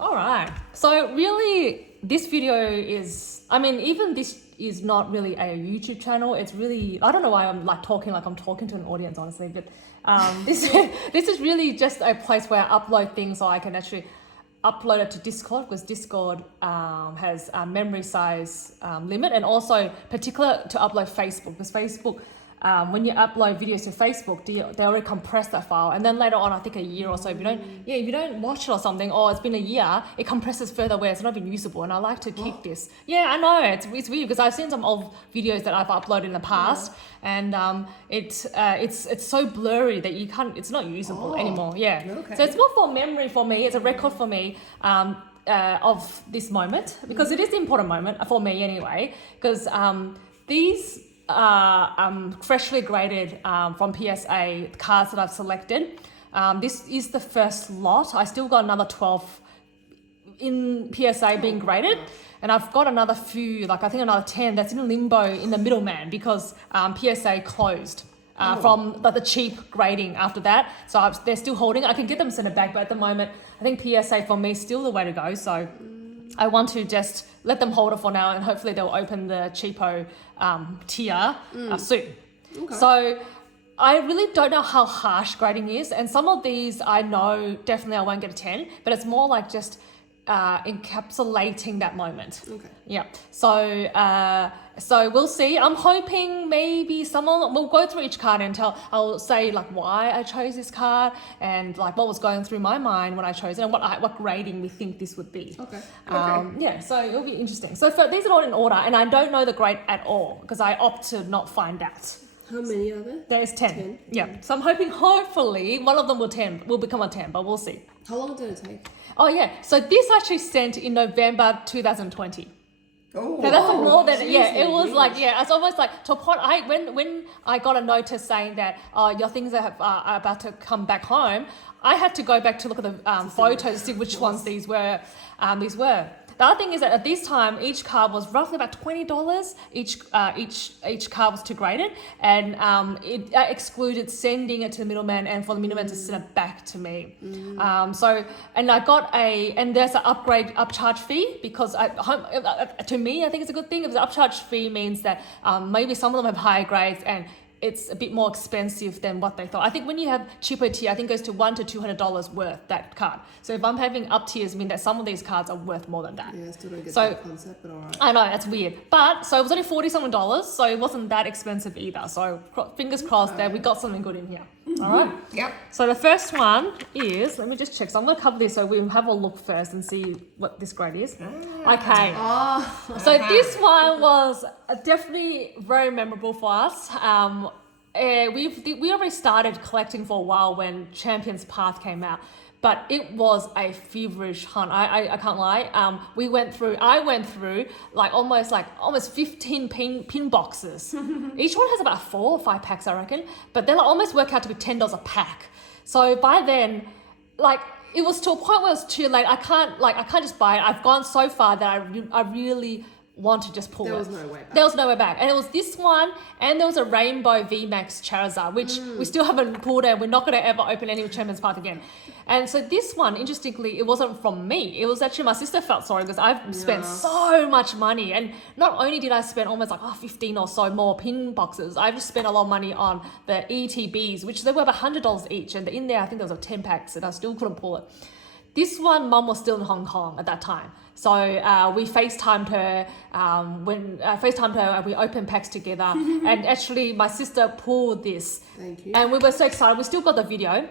All right. So really, this video is, I mean, even this is not really a YouTube channel. It's really, I don't know why I'm like talking like I'm talking to an audience, honestly, but this is really just a place where I upload things so I can actually upload it to Discord, because Discord has a memory size limit, and also particular to upload Facebook, because Facebook, when you upload videos to Facebook, they already compress that file, and then later on, I think a year or so, if you don't watch it or something, or it's been a year, it compresses further where it's not even usable. And I like to keep this. Yeah, I know it's weird, because I've seen some old videos that I've uploaded in the past, and it's so blurry that you can't. It's not usable anymore. Yeah. Okay. So it's more for memory for me. It's a record for me. Of this moment, because it is an important moment for me anyway, because these freshly graded from PSA cards that I've selected. This is the first lot. I still got another 12 in PSA being graded, and I've got another few, like I think another 10 that's in limbo in the middleman, because PSA closed from the cheap grading after that. So they're still holding. I can get them sent it back, but at the moment, I think PSA for me is still the way to go. So I want to just let them hold it for now, and hopefully they'll open the cheapo tier soon. Okay. So I really don't know how harsh grading is, and some of these I know definitely I won't get a 10, but it's more like just encapsulating that moment. Okay. Yeah. So we'll see. I'm hoping maybe someone will go through each card and I'll say like why I chose this card, and like what was going through my mind when I chose it, and what grading we think this would be. Okay. Yeah. So it'll be interesting. So these are all in order, and I don't know the grade at all because I opt to not find out. How many are there? There's 10. Yeah. So I'm hoping hopefully one of them will become a 10, but we'll see. How long did it take? Oh yeah. So this actually sent in November 2020. Oh, so that's more than it was like it's almost like to a point. When I got a notice saying that your things are about to come back home, I had to go back to look at the photos to see which ones these were. The other thing is that at this time, each card was roughly about $20. Each card was 2 graded, and it excluded sending it to the middleman and for the middleman to send it back to me. And I got and there's an upcharge fee, because to me, I think it's a good thing. If the upcharge fee means that maybe some of them have higher grades and it's a bit more expensive than what they thought. I think when you have cheaper tier, I think it goes to $100 to $200 worth, that card. So if I'm having up tiers, I mean that some of these cards are worth more than that. Yeah, I still don't get that concept, but all right. I know, that's weird. But, so it was only $40-something, so it wasn't that expensive either. So fingers crossed that we got something good in here. All right? Yep. So the first one is, let me just check. So I'm going to cover this so we have a look first and see what this grade is. Okay. So this one was definitely very memorable for us. We already started collecting for a while when Champions Path came out, but it was a feverish hunt. I can't lie. I went through like almost 15 pin boxes. Each one has about 4 or 5 packs, I reckon, but they almost work out to be $10 a pack. So by then, like, it was to a point where it was too late. I can't just buy it. I've gone so far that I really want to just pull it. There was no way back. There was no way back. And it was this one, and there was a Rainbow VMAX Charizard, which we still haven't pulled, and we're not going to ever open any Champions Path again. And so this one, interestingly, it wasn't from me. It was actually my sister felt sorry, because I've spent so much money. And not only did I spend almost like 15 or so more pin boxes, I've just spent a lot of money on the ETBs, which they were about $100 each. And in there, I think there was a 10 packs, and I still couldn't pull it. This one, Mum was still in Hong Kong at that time. So we FaceTimed her. We opened packs together. And actually, my sister pulled this. Thank you. And we were so excited. We still got the video.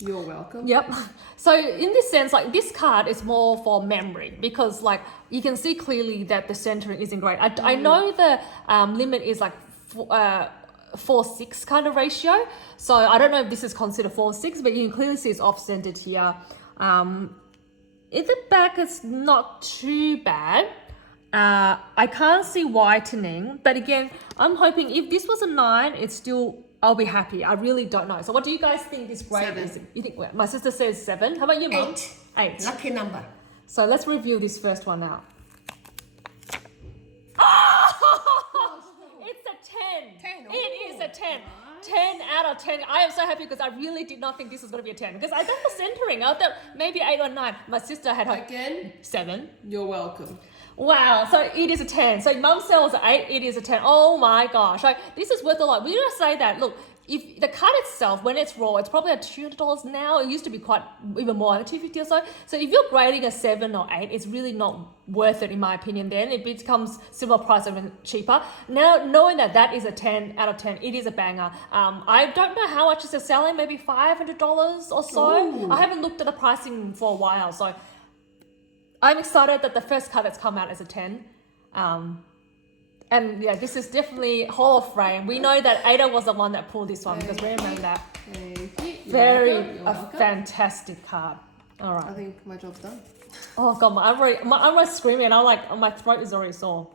You're welcome. Yep. So in this sense, like, this card is more for memory, because like you can see clearly that the centering isn't great. I know the limit is like 4:6 kind of ratio. So I don't know if this is considered 4:6, but you can clearly see it's off-centered here. In the back, it's not too bad. I can't see whitening, but again, I'm hoping if this was a 9, it's still, I'll be happy. I really don't know. So what do you guys think this grade is? You think, well, my sister says 7. How about you, Mom? 8. Lucky number. So let's review this first one now. It's a 10. 10. It is a 10. 10 out of 10. I am so happy because I really did not think this was going to be a 10 because I got the centering. I thought maybe 8 or 9. My sister had her Again, 7. you're welcome. Wow, so it is a 10. So mum said it was an 8, it is a 10. Oh my gosh. So this is worth a lot. We're going to say that, look, if the card itself, when it's raw, it's probably at $200 now. It used to be quite even more, like $250 or so. So if you're grading a 7 or 8, it's really not worth it in my opinion. Then it becomes similar price, even cheaper. Now knowing that that is a 10 out of 10, it is a banger. I don't know how much it's selling, maybe $500 or so. Ooh. I haven't looked at the pricing for a while, so I'm excited that the first card that's come out is a 10. And yeah, this is definitely Hall of Fame. We know that Ada was the one that pulled this one because we remember that. Thank you. You're Very welcome. You're welcome. fantastic card. All I right. think my job's done. Oh god, I'm already screaming. And I'm like, my throat is already sore.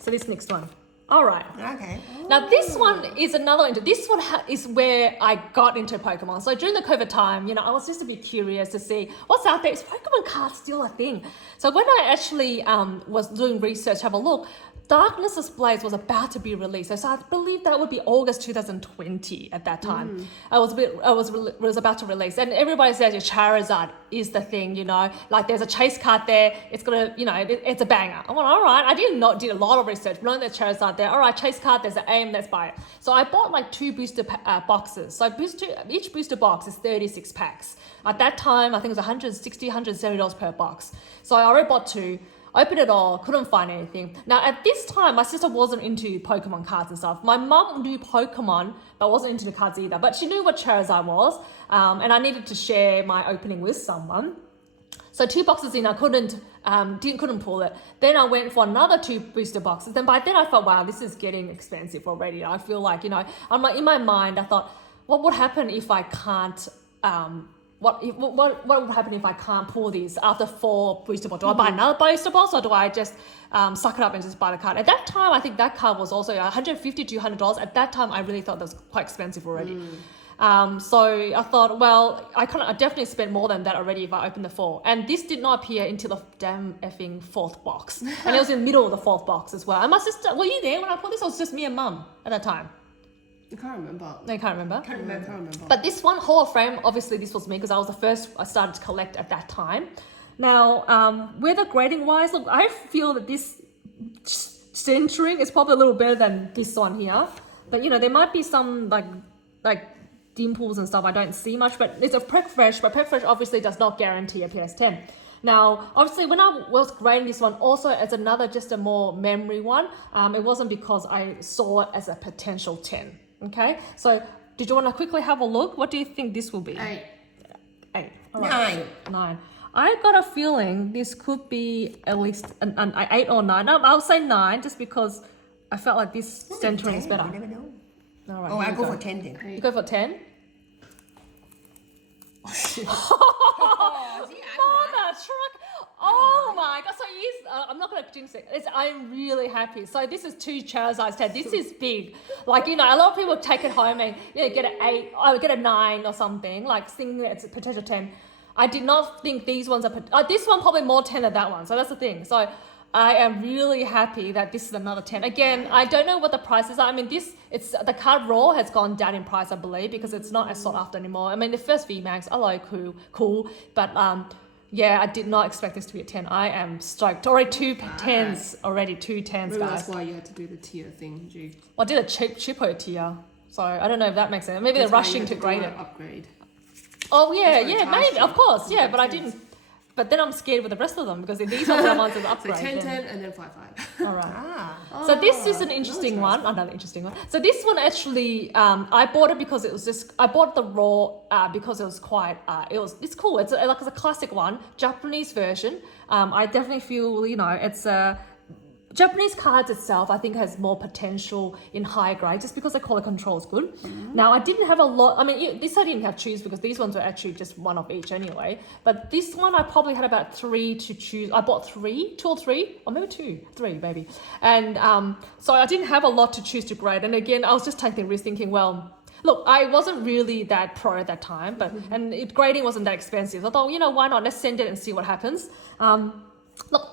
So this next one. All right. Okay. Now this one is another one. This one is where I got into Pokemon. So during the COVID time, I was just a bit curious to see what's out there. Is Pokemon cards still a thing? So when I actually was doing research, have a look, Darkness Displays was about to be released. So I believe that would be August 2020 at that time. I was about to release, and everybody says your Charizard is the thing. Like there's a chase card there. It's gonna, it's a banger. I'm like, all right. I did a lot of research, knowing that Charizard there. All right, chase card. There's an aim. Let's buy it. So I bought like 2 booster boxes. So each booster box is 36 packs. At that time, I think it was $160, $170 per box. So I already bought 2. Opened it all, couldn't find anything. Now at this time, my sister wasn't into Pokemon cards and stuff. My mum knew Pokemon, but wasn't into the cards either. But she knew what Charizard was, and I needed to share my opening with someone. So 2 boxes in, I couldn't pull it. Then I went for another 2 booster boxes. Then by then I thought, wow, this is getting expensive already. I feel like, I'm like, in my mind, I thought, what would happen if I can't? What would happen if I can't pull these after 4 booster boxes? Do I buy another booster box, or do I just suck it up and just buy the card? At that time, I think that card was also $150 to $200. At that time, I really thought that was quite expensive already. So I thought, well, I definitely spent more than that already if I opened the 4. And this did not appear until the damn effing 4th box. And it was in the middle of the 4th box as well. And my sister, were you there when I pulled this? Or was it just me and mum at that time? I can't remember. No, you can't remember? Can't remember. But this one, Hall of Fame, obviously this was me because I was the first I started to collect at that time. Now, whether grading wise, look, I feel that this centering is probably a little better than this one here. But there might be some like dimples and stuff I don't see much, but it's a Prep Fresh, but Prep Fresh obviously does not guarantee a PS10. Now, obviously, when I was grading this one, also as just a more memory one, it wasn't because I saw it as a potential 10. Okay, so did you want to quickly have a look? What do you think this will be? 8. 8. All right. 9. I got a feeling this could be at least an 8 or 9. No, I'll say 9 just because I felt like this centering is better. You never know. All right. Oh, I here go we for 10 then. You go for 10? Oh, see, Mother truck! Oh my god! So I'm not gonna jinx it. I'm really happy. So this is 2 Charizard's head. This is big. Like a lot of people take it home and get an 8, or get a 9 or something. Like thinking that it's a potential 10. I did not think these ones are. This one probably more 10 than that one. So that's the thing. So I am really happy that this is another 10. Again, I don't know what the prices are. I mean, the card raw has gone down in price, I believe, because it's not as sought after anymore. I mean, the first VMAX, cool, but yeah, I did not expect this to be a 10. I am stoked. Already 2 10s already, 2 10s, Maybe guys. that's why you had to do the tier thing, G. I did a cheapo tier, so I don't know if that makes sense. Maybe That's they're why you rushing had to do grade an it. Upgrade. Oh yeah, That's what yeah, it maybe, charged of you. course, yeah, Yeah, but I 10s. didn't. But then I'm scared with the rest of them because these are the ones that So upgrade. 10, then- 10, and then 5, 5. All right. Ah. So this is an interesting one, another interesting one. So this one actually, I bought it because it was I bought the raw because it was quite, it's cool. It's a classic one, Japanese version. I definitely feel, it's Japanese cards itself, I think, has more potential in higher grade just because the color control is good. Now, I didn't have a lot. I mean, this I didn't have choose because these ones were actually just one of each anyway. But this one, I probably had about 3 to choose. I bought 3, 2 or 3, or maybe 3 maybe. And so I didn't have a lot to choose to grade. And again, I was just taking the risk thinking, well, look, I wasn't really that pro at that time, but grading wasn't that expensive. I thought, why not? Let's send it and see what happens. Look,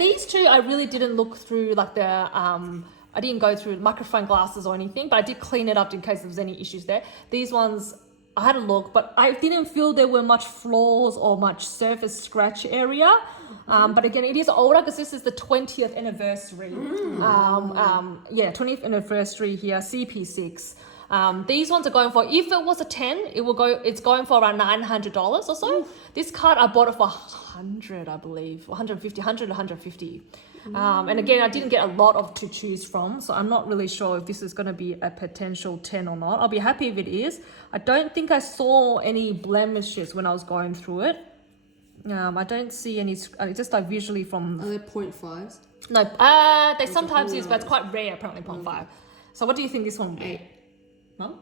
these 2, I really didn't look through like the I didn't go through microphone glasses or anything, but I did clean it up in case there was any issues there. These ones, I had a look, but I didn't feel there were much flaws or much surface scratch area. But again, it is older because this is the 20th anniversary. 20th anniversary here, CP6. These ones are going for, if it was a 10, it's going for around $900 or so. This card, I bought it for 100, I believe, 150, 100, 150. And again, I didn't get a lot to choose from, so I'm not really sure if this is going to be a potential 10 or not. I'll be happy if it is. I don't think I saw any blemishes when I was going through it. I don't see any, just like visually from... Are they 0.5s? No, they sometimes use, but it's quite rare, apparently 0.5. So what do you think this one will be? 8. No?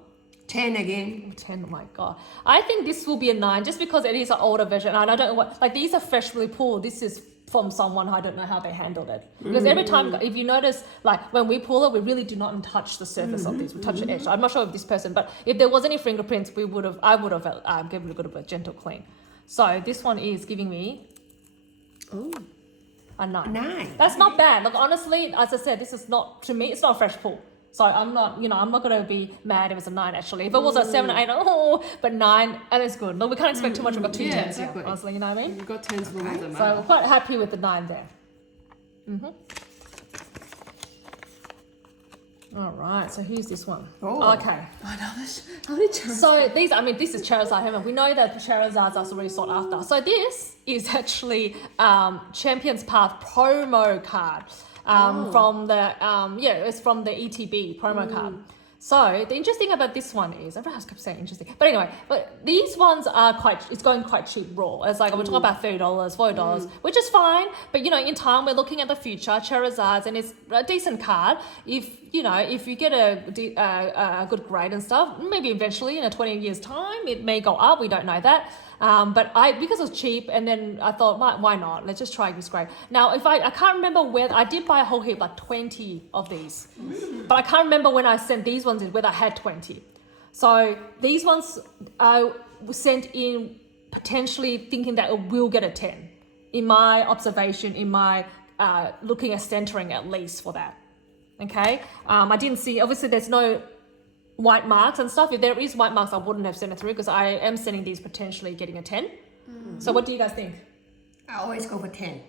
10 again. 10, oh my God. I think this will be a 9 just because it is an older version. And I don't know what, like these are freshly pulled. This is from someone, I don't know how they handled it. Because every time, if you notice, like when we pull it, we really do not touch the surface of this. We touch the edge. I'm not sure of this person, but if there was any fingerprints, I would have given it a gentle clean. So this one is giving me a 9. 9. That's not bad. Like honestly, as I said, this is not, to me, it's not a fresh pull. So I'm not going to be mad if it's a 9 actually. If it was a 7 or 8, but 9, and it's good. Look, we can't expect too much. We've got 2 Yeah, 10s exactly. here, honestly, you know what I mean? You've got 10s for the ones that So matter. we're quite happy with the 9 there. All right, so here's this one. Oh. Okay. How many chances? So these, I mean, this is Charizard Heaven. We know that the Charizards are already sought after. So this is actually Champions Path promo card from the, it's from the ETB promo card. So the interesting about this one is, everyone kept saying interesting, but anyway, but these ones are it's going quite cheap raw. It's like we're talking about $30, $40, which is fine. But you know, in time we're looking at the future, Charizards, and it's a decent card. If you get a good grade and stuff, maybe eventually in 20 years time it may go up. We don't know that. But because it was cheap, and then I thought, why not? Let's just try this grade. Now, if I can't remember where, I did buy a whole heap, like 20 of these. But I can't remember when I sent these ones in, whether I had 20. So these ones I was sent in potentially thinking that it will get a 10. In my observation, in my looking at centering at least for that. Okay? I didn't see, obviously there's no white marks and stuff. If there is white marks, I wouldn't have sent it through because I am sending these potentially getting a 10. So what do you guys think? I always go for 10.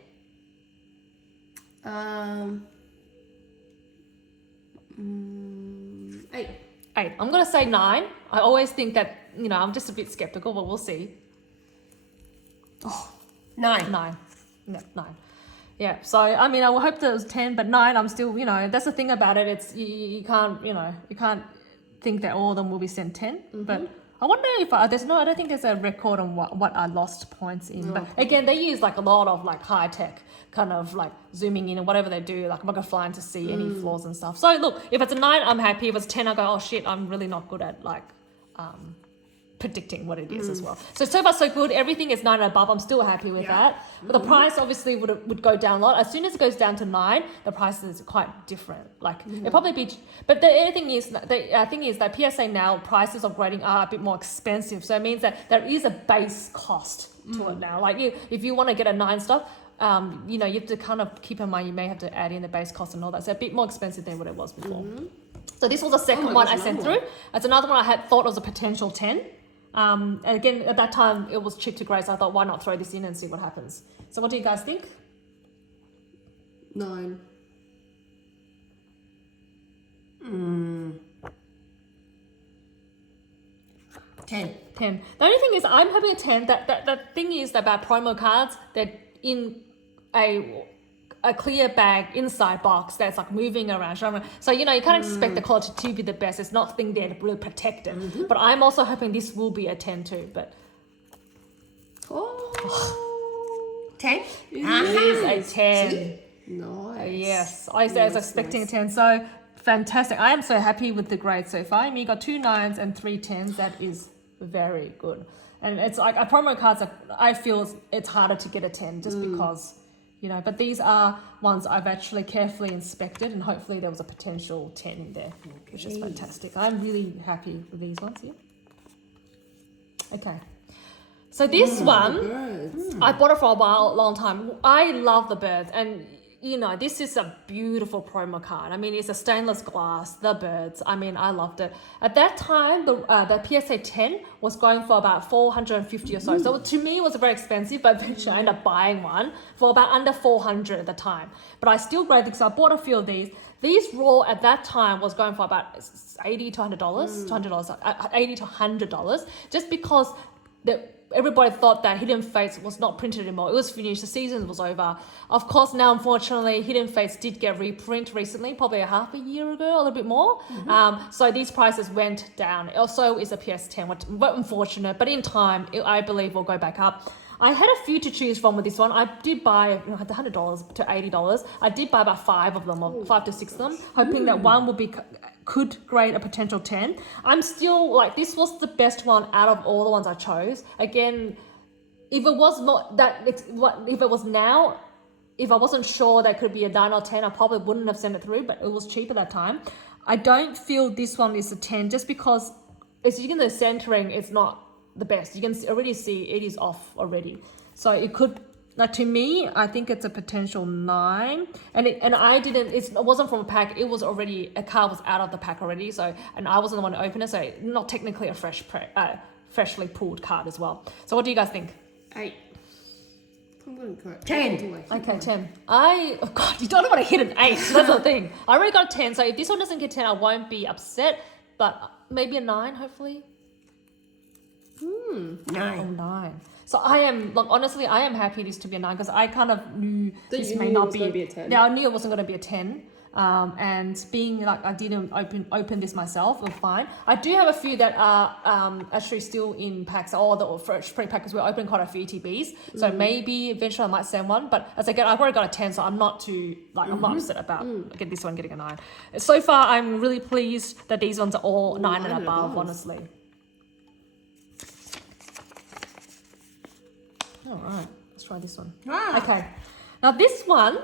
8. 8. I'm going to say 9. I always think that, I'm just a bit skeptical, but we'll see. 9. 9. Yeah, 9. Yeah, so, I mean, I would hope that it was 10, but 9, I'm still, that's the thing about it. It's, you can't, you can't think that all of them will be sent 10, but I wonder if I don't think there's a record on what I lost points in. But again, they use like a lot of like high tech kind of like zooming in and whatever they do. Like I'm not gonna fly in to see any flaws and stuff. So look, if it's a 9, I'm happy. If it's 10, I go, oh shit, I'm really not good at like predicting what it is as well. So far so good. Everything is 9 and above. I'm still happy with that. But the price obviously would go down a lot. As soon as it goes down to 9, the price is quite different. Like it'll probably be. But the other thing is, that PSA now prices of grading are a bit more expensive. So it means that there is a base cost to it now. Like if you want to get a 9 stuff, you have to kind of keep in mind you may have to add in the base cost and all that. So a bit more expensive than what it was before. So this was the second one I sent through. It's another one I had thought was a potential 10. And again, at that time, it was cheap to grade, so I thought, why not throw this in and see what happens? So what do you guys think? 9. 10. 10. The only thing is, I'm having a 10. The thing is about promo cards, that in a clear bag inside box that's like moving around. So, you can't expect the quality to be the best. It's not thing there to really protect it. But I'm also hoping this will be a 10 too. But 10? it is a 10. See? Nice. Yes, I was expecting a 10. So fantastic. I am so happy with the grade so far. I mean, you got 2 9s and 3 10s. That is very good. And it's like a promo cards, I feel it's harder to get a 10 just because... but these are ones I've actually carefully inspected, and hopefully there was a potential 10 in there, which is fantastic. I'm really happy with these ones here. Okay. So this one, Birds. I bought it for a long time. I love the birds, and you know, this is a beautiful promo card. I mean, it's a stainless glass, the birds. I mean, I loved it. At that time, the PSA 10 was going for about 450 or so. So to me, it was very expensive, but eventually I ended up buying one for about under 400 at the time. But I still graded because I bought a few of these. These raw at that time was going for about $80 to $100, $80 to $100, just because everybody thought that Hidden Fates was not printed anymore. It was finished. The season was over. Of course, now, unfortunately, Hidden Fates did get reprint recently, probably a half a year ago, a little bit more. So these prices went down. Also, is a PS10, which unfortunate, but in time, I believe will go back up. I had a few to choose from with this one. I did buy $100 to $80. I did buy about 5 of them, or 5 to 6 of them, hoping that one could grade a potential 10. I'm still like, this was the best one out of all the ones I chose. Again, if it was not that, if it was now, if I wasn't sure that could be a 9 or 10, I probably wouldn't have sent it through, but it was cheap at that time. I don't feel this one is a 10 just because as you can the centering, it's not the best. You can already see it is off already. So it could, like, to me, I think it's a potential 9. And I didn't, it wasn't from a pack. It was already, a card was out of the pack already. So, and I wasn't the one to open it. So not technically a freshly pulled card as well. So what do you guys think? 8. I'm going to correct. 10. Okay, 10. Oh God, you don't want to hit an 8. So that's the thing. I already got a 10. So if this one doesn't get 10, I won't be upset. But maybe a 9, hopefully. 9. Oh, 9. So I am, like, honestly, I am happy this to be a 9 because I kind of knew this may not be. Going to be a 10. Yeah, I knew it wasn't going to be a 10. And being like I didn't open this myself, it was fine. I do have a few that are actually still in packs, or the fresh pre-packers. We're opening quite a few ETBs, so maybe eventually I might send one. But as I get, I've already got a 10, so I'm not too I'm not upset about this one getting a 9. So far, I'm really pleased that these ones are all 9 and above. Honestly. All right, let's try this one. Wow. Okay, now this one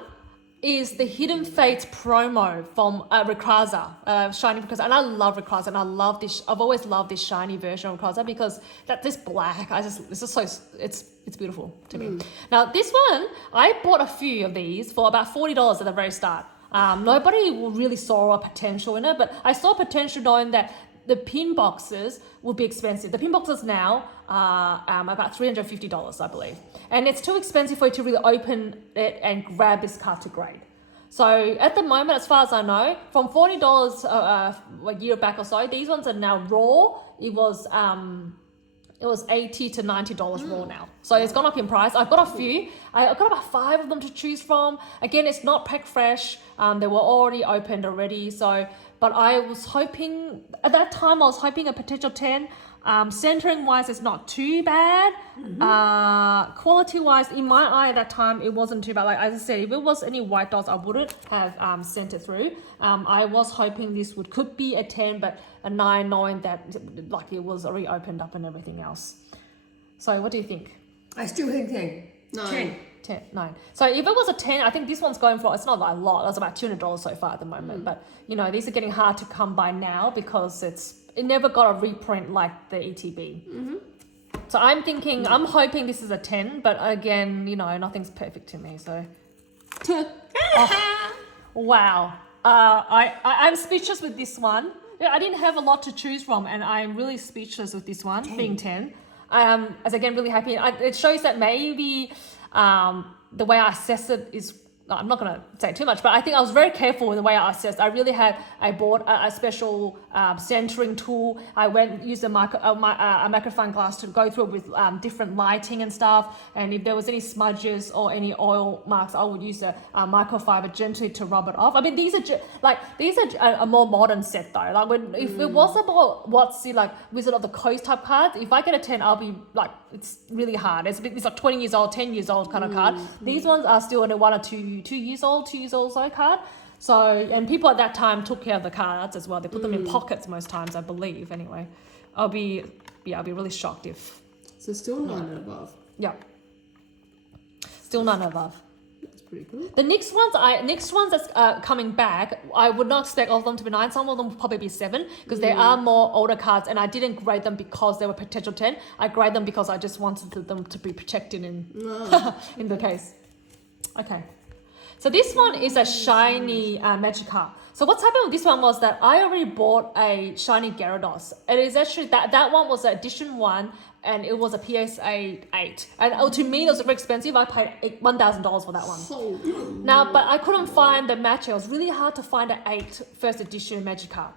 is the Hidden Fates promo from Rayquaza, shiny Rayquaza, and I love Rayquaza, and I love this. I've always loved this shiny version of Rayquaza because this black, it's just so it's beautiful to me. Now this one, I bought a few of these for about $40 at the very start. Nobody really saw a potential in it, but I saw potential knowing that the pin boxes will be expensive. The pin boxes now are about $350, I believe. And it's too expensive for you to really open it and grab this card to grade. So at the moment, as far as I know, from $40 a year back or so, these ones are now raw. It was $80 to $90 raw now. So it's gone up in price. I've got a few. I've got about 5 of them to choose from. Again, it's not pack fresh. They were already opened already. So, but I was hoping, at that time, I was hoping a potential 10. Centering wise, it's not too bad. Quality wise, in my eye at that time, it wasn't too bad. Like as I said, if it was any white dots, I wouldn't have sent it through. I was hoping this could be a 10, but a 9, knowing that like it was already opened up and everything else. So what do you think? I still think 10. 9. 10, 9. So if it was a 10, I think this one's going for, it's not like a lot. That's about $200 so far at the moment. But you know, these are getting hard to come by now because it never got a reprint like the ETB. So I'm thinking, I'm hoping this is a 10, but again, you know, nothing's perfect to me. So, wow. I'm speechless with this one. I didn't have a lot to choose from, and I'm really speechless with this one, 10. Being 10. As again, really happy. It shows that maybe the way I assess it is, I'm not going to say too much, but I think I was very careful in the way I assessed. I bought a special centering tool. I used a magnifying glass to go through it with different lighting and stuff. And if there was any smudges or any oil marks, I would use a microfiber gently to rub it off. I mean, these are a more modern set though. Like if it was about like Wizard of the Coast type cards, if I get a 10, I'll be like, it's really hard. It's like 20 years old, 10 years old kind of card. These ones are still in a 1 or 2 years old so card. So, and people at that time took care of the cards as well. They put them in pockets most times, I believe. Anyway, I'll be really shocked if. So still 9 and above. Yeah. Still 9 and above. That's pretty cool. The next ones that's coming back, I would not expect all of them to be 9. Some of them will probably be 7 because they are more older cards, and I didn't grade them because they were potential 10. I grade them because I just wanted them to be protected in in the case. Okay. So this one is a shiny Magikarp. So what's happened with this one was that I already bought a shiny Gyarados. It is actually that one was edition 1 and it was a PSA 8. And to me it was very expensive. I paid $1,000 for that one. Now, but I couldn't find the match. It was really hard to find an 8 first edition Magikarp.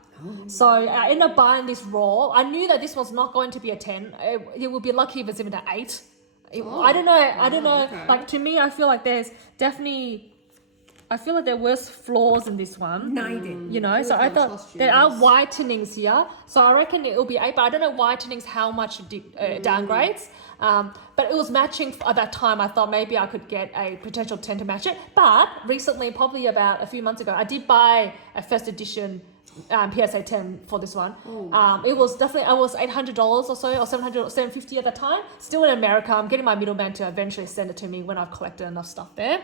So I ended up buying this raw. I knew that this was not going to be a 10. It would be lucky if it's even an 8. I don't know. Okay. Like to me, I feel like there's definitely. I feel like there were flaws in this one. 9. You know, so I thought there are whitenings here. So I reckon it will be 8, but I don't know whitenings how much it downgrades. But it was matching at that time. I thought maybe I could get a potential 10 to match it. But recently, probably about a few months ago, I did buy a first edition PSA 10 for this one. It was definitely, it was $800 or so, or $700 or $750 at the time. Still in America. I'm getting my middleman to eventually send it to me when I've collected enough stuff there.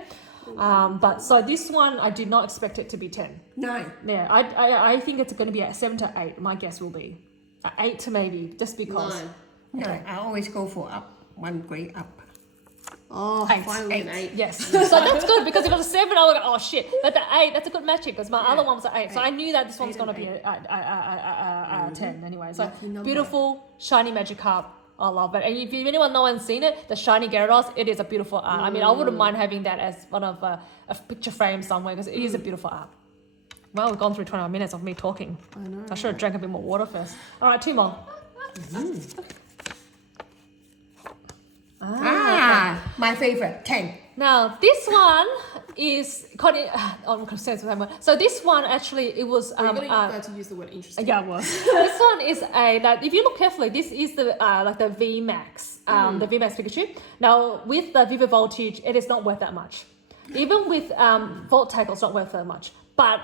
But so this one, I did not expect it to be 10. 9. Yeah, I think it's going to be a 7 to 8. My guess will be 8 to maybe, just because. 9. 9. I always go for up. 1 grade up. Oh, 8. finally an 8. Yes. So that's good because if it was a 7, I was like, oh shit. But the 8, that's a good matching because my other one was an 8. So I knew that this one's going to be a 10 anyway. So beautiful, shiny Magikarp. I love it. And if anyone no one's seen it, the shiny Gyarados, it is a beautiful art. I mean, I wouldn't mind having that as one of a picture frame somewhere because it is a beautiful art. Well, we've gone through 21 minutes of me talking. I know. I should have drank a bit more water first. All right, 2 more. My favorite. 10. Now, this one is I'm concerned with that one. So this one actually, it was You're going to use the word interesting. yeah, it was. This one is like if you look carefully, this is the like the V Max, the V Max Pikachu. Now with the Viva Voltage, it is not worth that much. Even with Volt Tackle, it's not worth that much. But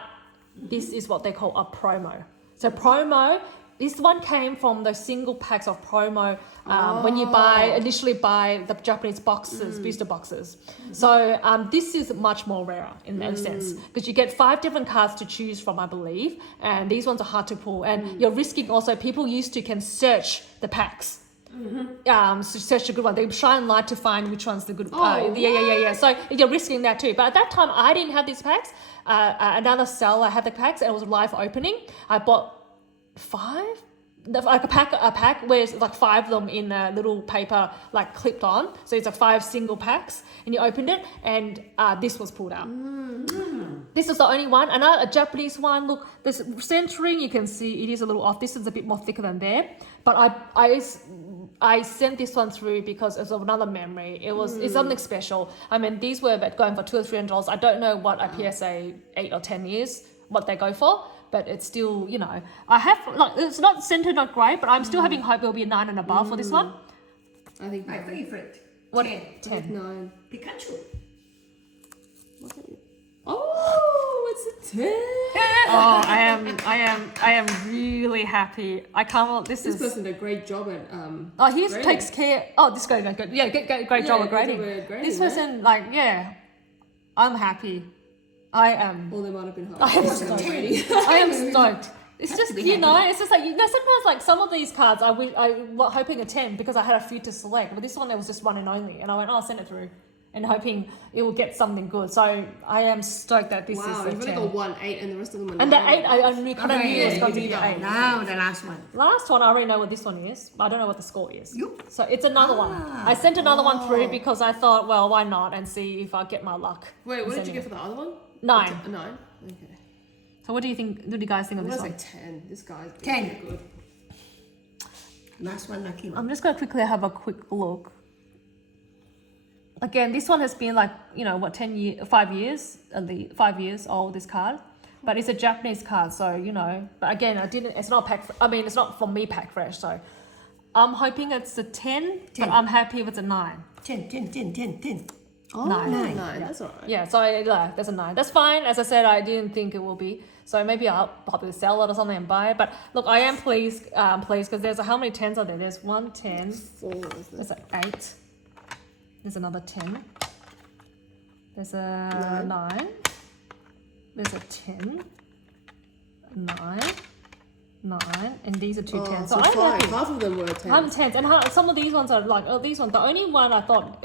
this is what they call a promo. So promo. This one came from the single packs of promo when you initially buy the Japanese boxes, booster boxes. So this is much more rare in that sense because you get 5 different cards to choose from, I believe, and these ones are hard to pull. And you're risking also people used to can search the packs. So search the good one. They shine light to find which one's the good. Yeah. So you're risking that too. But at that time, I didn't have these packs. Another seller had the packs, and it was live opening. I bought 5, like a pack where it's like 5 of them in a little paper like clipped on, so it's a 5 single packs, and you opened it and this was pulled out. This is the only one. Another a Japanese one, look, this centering, you can see it is a little off. This is a bit more thicker than there, but I sent this one through because it's another memory. It's something special. I mean, these were going for $200 or $300. I don't know what a PSA 8 or 10 is, what they go for. But it's still, you know, I have, like, it's not centered, not great, but I'm still having hope it'll be a 9 and above for this one. I think My favorite. What? 10. 10. 9. Pikachu. What's that? Oh, it's a 10. Oh, I am really happy. I can't, This person did a great job at oh, he grading. takes care, oh, this guy, good. Yeah, great job at grading. This person, like, yeah, I'm happy. I am. Or they might have been I am hard. stoked. I am stoked. It's just, you know, it's just like, you know, sometimes like some of these cards I was hoping a 10 because I had a few to select, but this one there was just one and only, and I went, oh, I'll send it through, and hoping it will get something good. So I am stoked that this is Wow, a you've 10. only got 1 8 and the rest of them are And the 9. 8, I knew, kind of knew it was going to be the 8. Now the last one. Last one, I already know what this one is. I don't know what the score is. Yup. So it's another one. I sent another one through because I thought, well, why not, and see if I get my luck. Wait, what did you Sending get for the other one? 9. A 9? Okay. So what do you think? What do you guys think of I'm this going one? to say 10. This guy's 10. really good. Last one, lucky one. I'm just going to quickly have a quick look. Again, this one has been like, you know, what, 5 years, at least 5 years old, this card. But it's a Japanese card, so, you know. But again, it's not pack, it's not from me pack fresh, so. I'm hoping it's a 10, but I'm happy if it's a 9. 10. Oh, 9. 9. Yeah. That's alright. Yeah, so that's a 9. That's fine. As I said, I didn't think it will be. So maybe I'll probably sell it or something and buy it. But look, I am pleased because there's how many 10s are there? There's 1 10. 4, isn't it? There's an 8. There's another 10. There's a 9. There's a 10. 9. 9. And these are 2 10s. So I'm 5. happy. Half of them were 10. I'm 10s. And some of these ones are like, these ones. The only one I thought,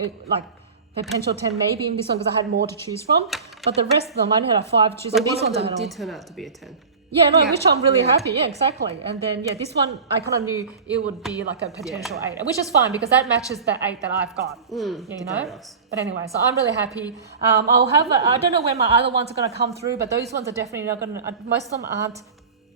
potential 10 maybe in this one because I had more to choose from. But the rest of them, I only had 5 to choose. But Like, one these of ones I them had did all. turn out to be a 10. Yeah, no, Yeah. which I'm really Yeah. happy. Yeah, exactly. And then, yeah, this one, I kind of knew it would be like a potential Yeah. 8, which is fine because that matches the 8 that I've got. Yeah, you know? But anyway, so I'm really happy. I'll have, I don't know when my other ones are going to come through, but those ones are definitely not going to, most of them aren't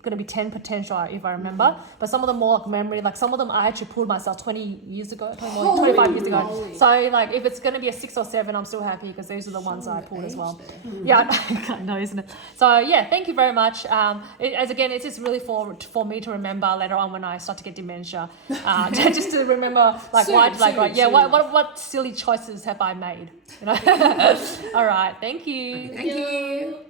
going to be 10 potential if I remember. But some of them more like memory, like some of them I actually pulled myself 20 years ago, 25 years ago. moly. So like if it's going to be a 6 or 7, I'm still happy because those are the ones I pulled as well. Yeah, I know, isn't it? So yeah, thank you very much. As again, it's just really for me to remember later on when I start to get dementia, just to remember like what silly choices have I made? You know. All right, thank you. Thank you.